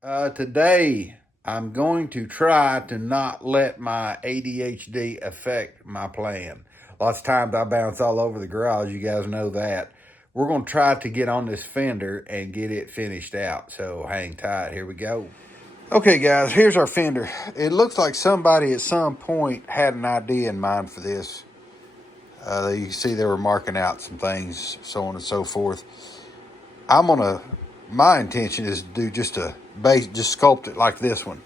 Today, I'm going to try to not let my ADHD affect my plan. Lots of times I bounce all over the garage. You guys know that. We're going to try to get on this fender and get it finished out. So hang tight. Here we go. Okay, guys, here's our fender. It looks like somebody at some point had an idea in mind for this. You can see they were marking out some things, so on and so forth. My intention is to do just a base, just sculpt it like this one.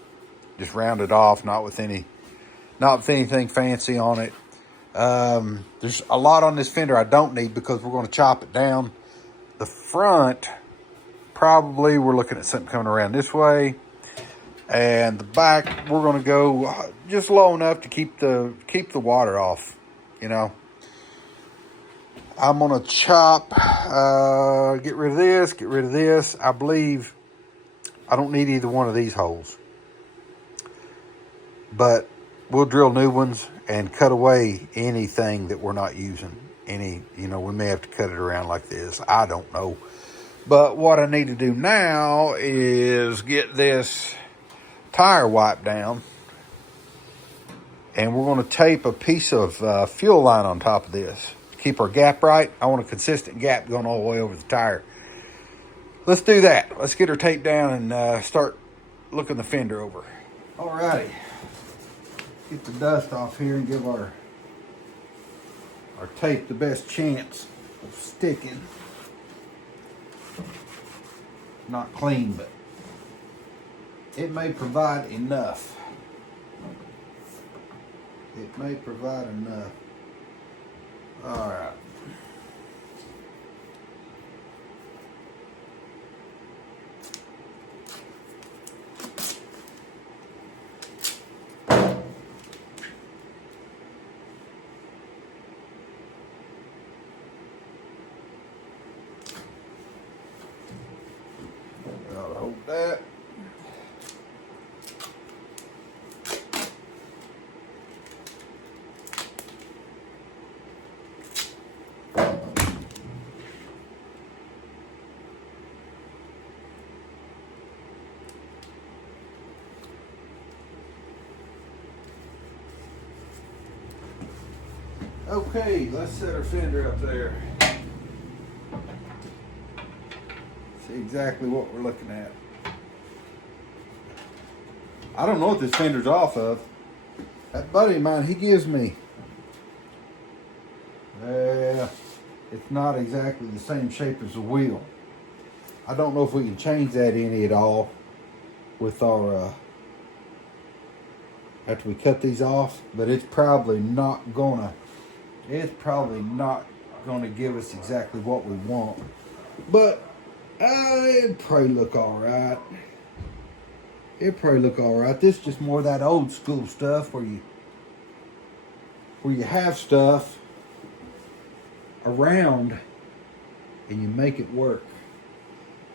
Just round it off, not with anything fancy on it. There's a lot on this fender I don't need because we're going to chop it down. The front, probably we're looking at something coming around this way. And the back, we're going to go just low enough to keep the water off, you know. I'm going to chop, get rid of this, get rid of this. I believe I don't need either one of these holes. But we'll drill new ones and cut away anything that we're not using. We may have to cut it around like this. I don't know. But what I need to do now is get this tire wiped down. And we're going to tape a piece of fuel line on top of this. Keep our gap right. I want a consistent gap going all the way over the tire. Let's do that. Let's get her taped down and start looking the fender over. Alrighty. Get the dust off here and give our tape the best chance of sticking. Not clean, but it may provide enough. It may provide enough. All right. I'll hold that. Okay, let's set our fender up there. See exactly what we're looking at. I don't know what this fender's off of. That buddy of mine, he gives me, it's not exactly the same shape as the wheel. I don't know if we can change that any at all with our, after we cut these off, but it's probably not gonna give us exactly what we want. But it'd probably look all right. This is just more of that old school stuff where you have stuff around and you make it work.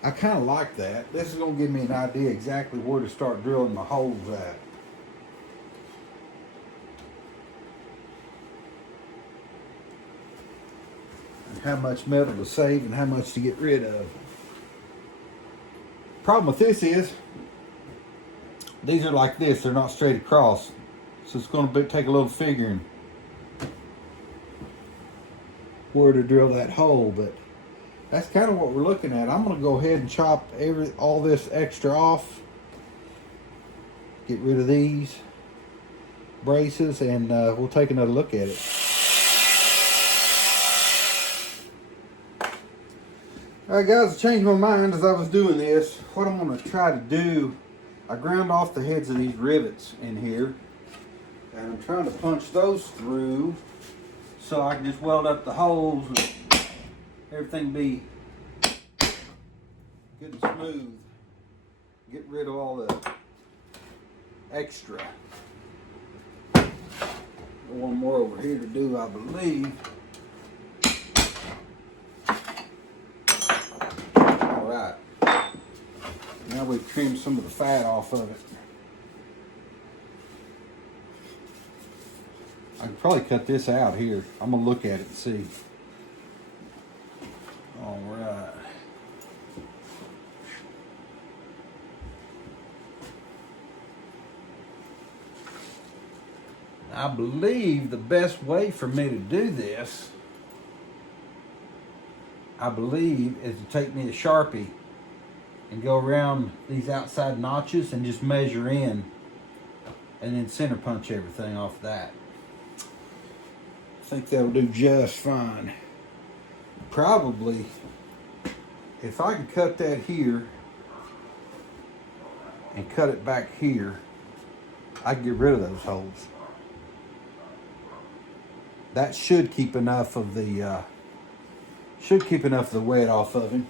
I kind of like that. This is going to give me an idea exactly where to start drilling my holes at. And how much metal to save and how much to get rid of. Problem with this is, these are like this. They're not straight across. So it's going to take a little figuring where to drill that hole. But that's kind of what we're looking at. I'm going to go ahead and chop all this extra off. Get rid of these braces and we'll take another look at it. Alright guys, I changed my mind as I was doing this. What I'm going to try to do, I ground off the heads of these rivets in here. And I'm trying to punch those through so I can just weld up the holes and everything be good and smooth. Get rid of all the extra. One more over here to do, I believe. Alright. Now we've trimmed some of the fat off of it. I can probably cut this out here. I'm going to look at it and see. Alright. I believe the best way for me to do this, I believe, is to take me a Sharpie and go around these outside notches and just measure in and then center punch everything off that. I think that'll do just fine. Probably, if I can cut that here and cut it back here, I can get rid of those holes. That should keep enough of the wet off of him.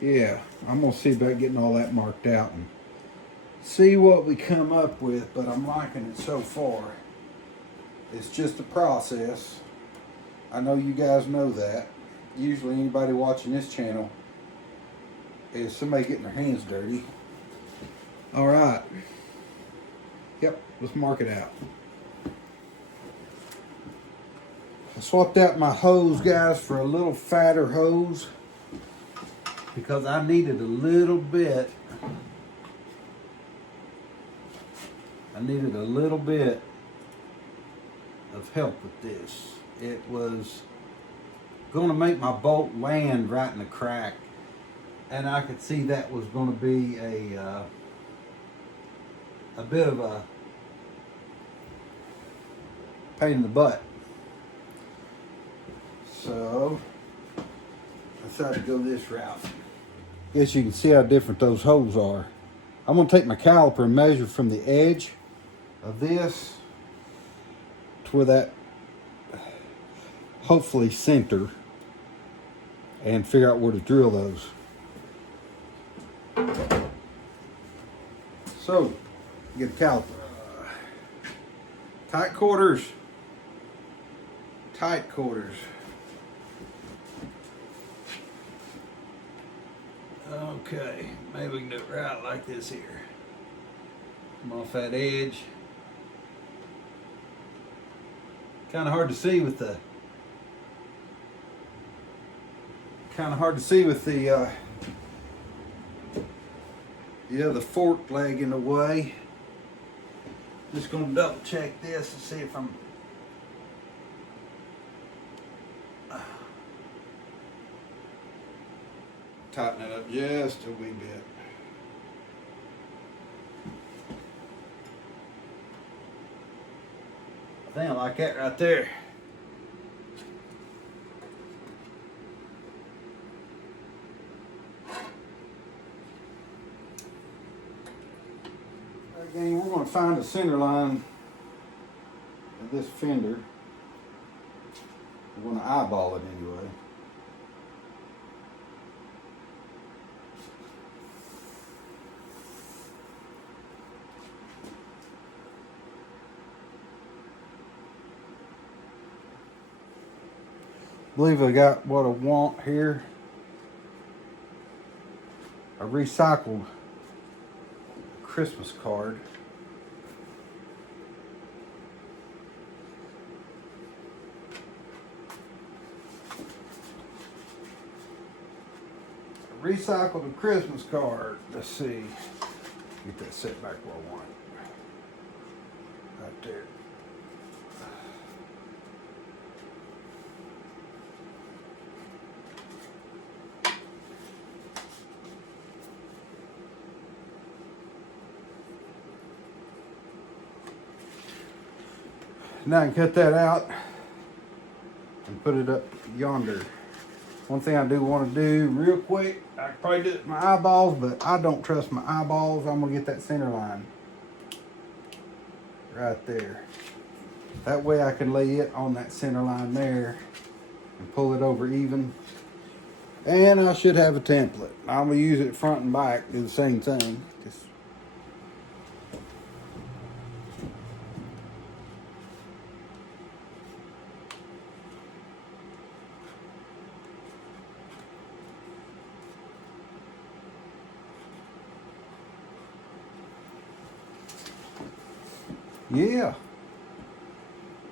Yeah, I'm gonna see about getting all that marked out and see what we come up with, but I'm liking it so far. It's just a process. I know you guys know that. Usually anybody watching this channel is somebody getting their hands dirty. All right. Yep, let's mark it out. I swapped out my hose, guys, for a little fatter hose because I needed a little bit. Of help with this. It was going to make my bolt land right in the crack, and I could see that was going to be a bit of a pain in the butt. So I decided to go this route. Guess you can see how different those holes are. I'm going to take my caliper and measure from the edge of this to where that hopefully center, and figure out where to drill those. So, get a caliper. Tight quarters. Tight quarters. Okay, maybe we can do it right like this here. Come off that edge. Kind of hard to see with the the fork leg in the way. Just gonna double check this and see if I'm tighten it up just a wee bit. I think I like that right there. Again, we're going to find the center line of this fender. We're going to eyeball it anyway. I believe I got what I want here. A recycled Christmas card. Recycled a Christmas card. Let's see. Get that set back where I want it. Right there. Now I can cut that out and put it up yonder. One thing I do want to do real quick, I could probably do it with my eyeballs, but I don't trust my eyeballs. I'm going to get that center line right there. That way I can lay it on that center line there and pull it over even. And I should have a template. I'm going to use it front and back, do the same thing. Just yeah,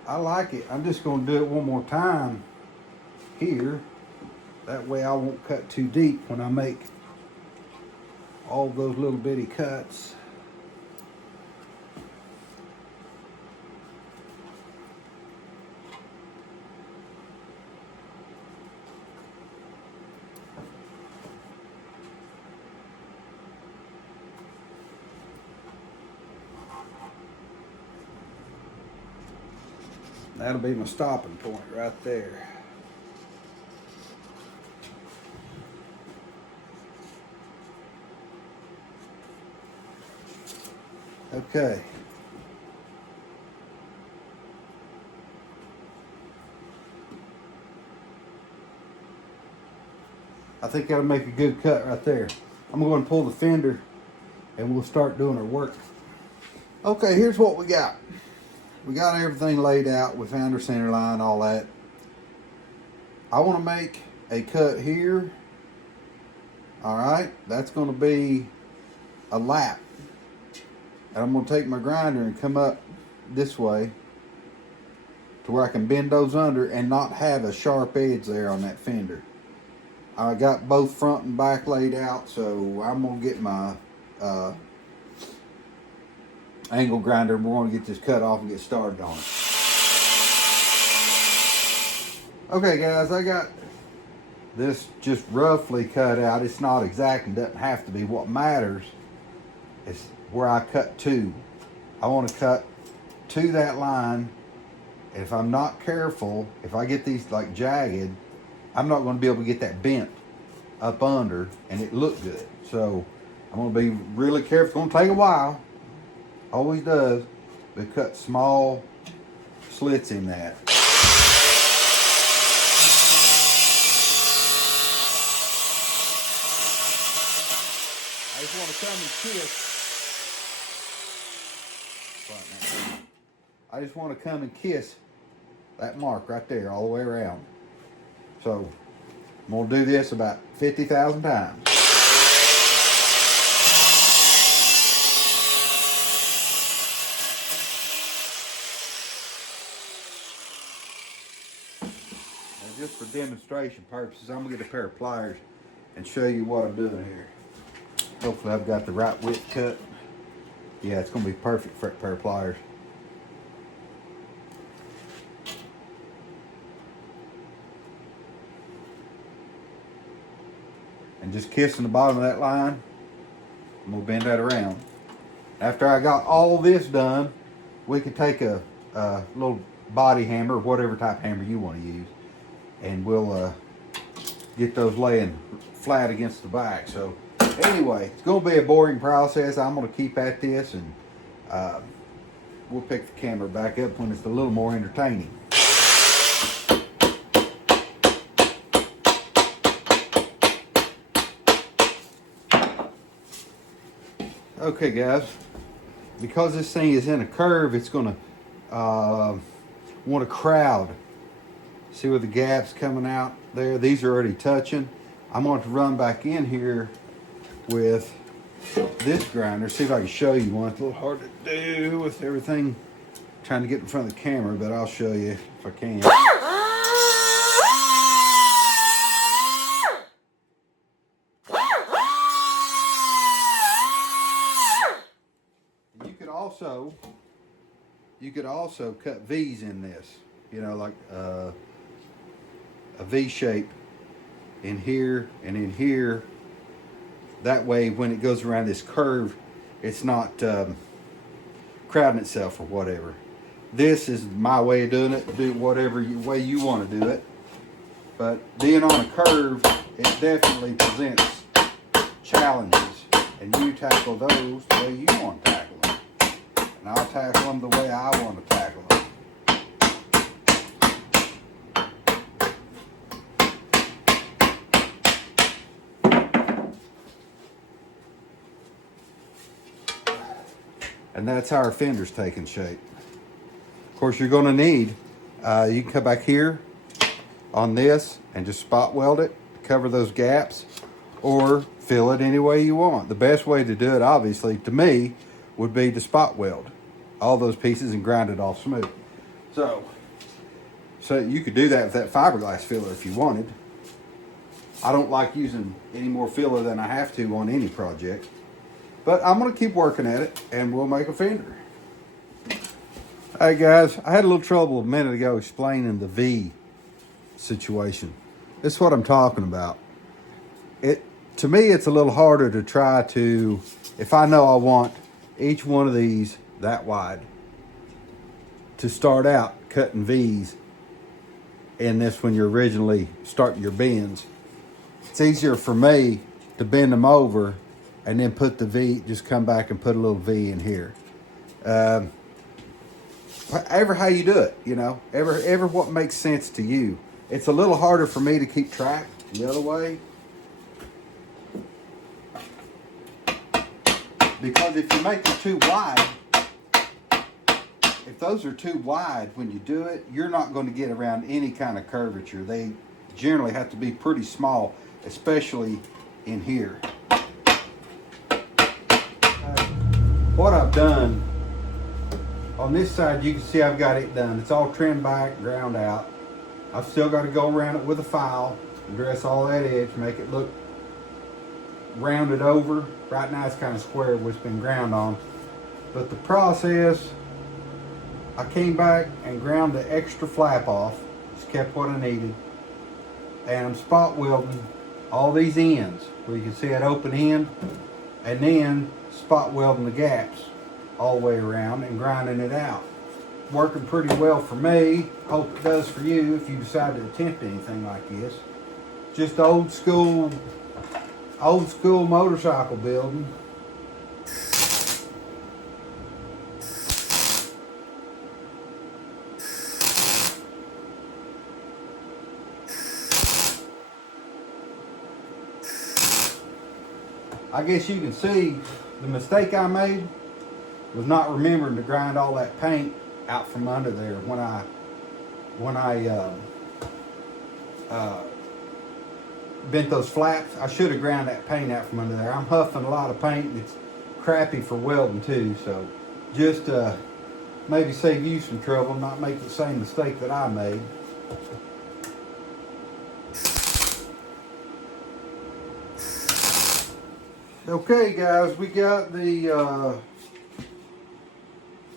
I like it. I'm just going to do it one more time here. That way I won't cut too deep when I make all those little bitty cuts. That'll be my stopping point right there. Okay. I think that'll make a good cut right there. I'm going to pull the fender and we'll start doing our work. Okay, here's what we got. We got everything laid out. We found our center line, all that. I want to make a cut here. All right, that's going to be a lap. And I'm going to take my grinder and come up this way to where I can bend those under and not have a sharp edge there on that fender. I got both front and back laid out, so I'm going to get my angle grinder and we're going to get this cut off and get started on it. Okay guys, I got this just roughly cut out. It's not exact and doesn't have to be. What matters is where I cut to. I want to cut to that line. And if I'm not careful, if I get these like jagged, I'm not going to be able to get that bent up under and it look good. So I'm going to be really careful. It's going to take a while. Always does. But cut small slits in that. I just want to come and kiss. I just want to come and kiss that mark right there all the way around. So I'm going to do this about 50,000 times. Now just for demonstration purposes, I'm going to get a pair of pliers and show you what I'm doing here. Hopefully I've got the right width cut. Yeah, it's going to be perfect for a pair of pliers. And just kissing the bottom of that line, I'm going to bend that around. After I got all this done, we can take a little body hammer, whatever type of hammer you want to use, and we'll get those laying flat against the back. So anyway, it's going to be a boring process. I'm going to keep at this, and we'll pick the camera back up when it's a little more entertaining. Okay guys, because this thing is in a curve, it's going to want to crowd. See where the gap's coming out there? These are already touching. I'm going to run back in here with this grinder. See if I can show you one. It's a little hard to do with everything trying to get in front of the camera, but I'll show you if I can. You could also cut V's in this, you know, like a V shape in here and in here. That way, when it goes around this curve, it's not crowding itself or whatever. This is my way of doing it. Do whatever way you want to do it. But being on a curve, it definitely presents challenges, and you tackle those the way you want to tackle them. And I'll tackle them the way I want to tackle them. And that's how our fender's taking shape. Of course, you're going to need, you can come back here on this and just spot weld it, cover those gaps, or fill it any way you want. The best way to do it, obviously, to me, would be to spot weld all those pieces and grind it off smooth. So you could do that with that fiberglass filler if you wanted. I don't like using any more filler than I have to on any project. But I'm going to keep working at it, and we'll make a fender. All right, guys, I had a little trouble a minute ago explaining the V situation. This is what I'm talking about. To me, it's a little harder to try to, if I know I want each one of these that wide to start out, cutting V's in this when you're originally starting your bends. It's easier for me to bend them over and then put the V, just come back and put a little V in here. Ever how you do it, you know, ever what makes sense to you. It's a little harder for me to keep track the other way, because if you make it too wide, if those are too wide when you do it, you're not going to get around any kind of curvature. They generally have to be pretty small, especially in here. What I've done on this side, you can see I've got it done. It's all trimmed back, ground out. I've still got to go around it with a file, dress all that edge, make it look rounded over. Right now it's kind of square where it's been ground on. But the process, I came back and ground the extra flap off, just kept what I needed. And I'm spot welding all these ends where you can see that open end, and then spot welding the gaps all the way around and grinding it out. Working pretty well for me. Hope it does for you if you decide to attempt anything like this. Just old school motorcycle building. I guess you can see the mistake I made was not remembering to grind all that paint out from under there when I bent those flaps. I should have ground that paint out from under there. I'm huffing a lot of paint and it's crappy for welding too, so just maybe save you some trouble, not make the same mistake that I made. Okay guys, we got the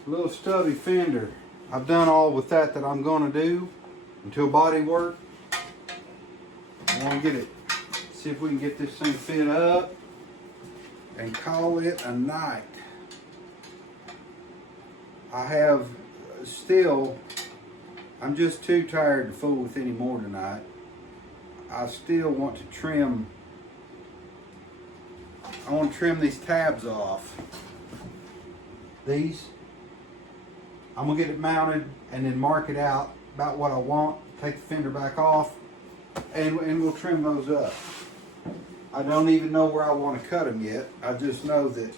little stubby fender. I've done all with that I'm going to do until body work. I want to get it, see if we can get this thing fit up and call it a night. I'm just too tired to fool with any more tonight. I still want to trim, I want to trim these tabs off. These, I'm going to get it mounted and then mark it out about what I want, take the fender back off, and we'll trim those up. I don't even know where I want to cut them yet. I just know that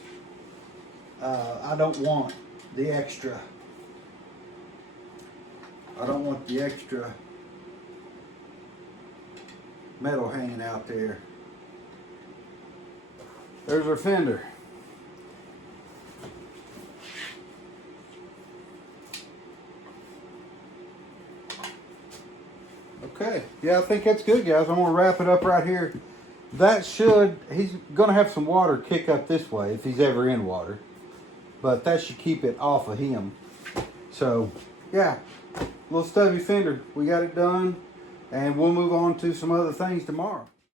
I don't want the extra. I don't want the extra metal hanging out there. There's our fender. Okay, yeah, I think that's good, guys. I'm gonna wrap it up right here. He's gonna have some water kick up this way if he's ever in water, but that should keep it off of him. So, yeah, little stubby fender. We got it done, and we'll move on to some other things tomorrow.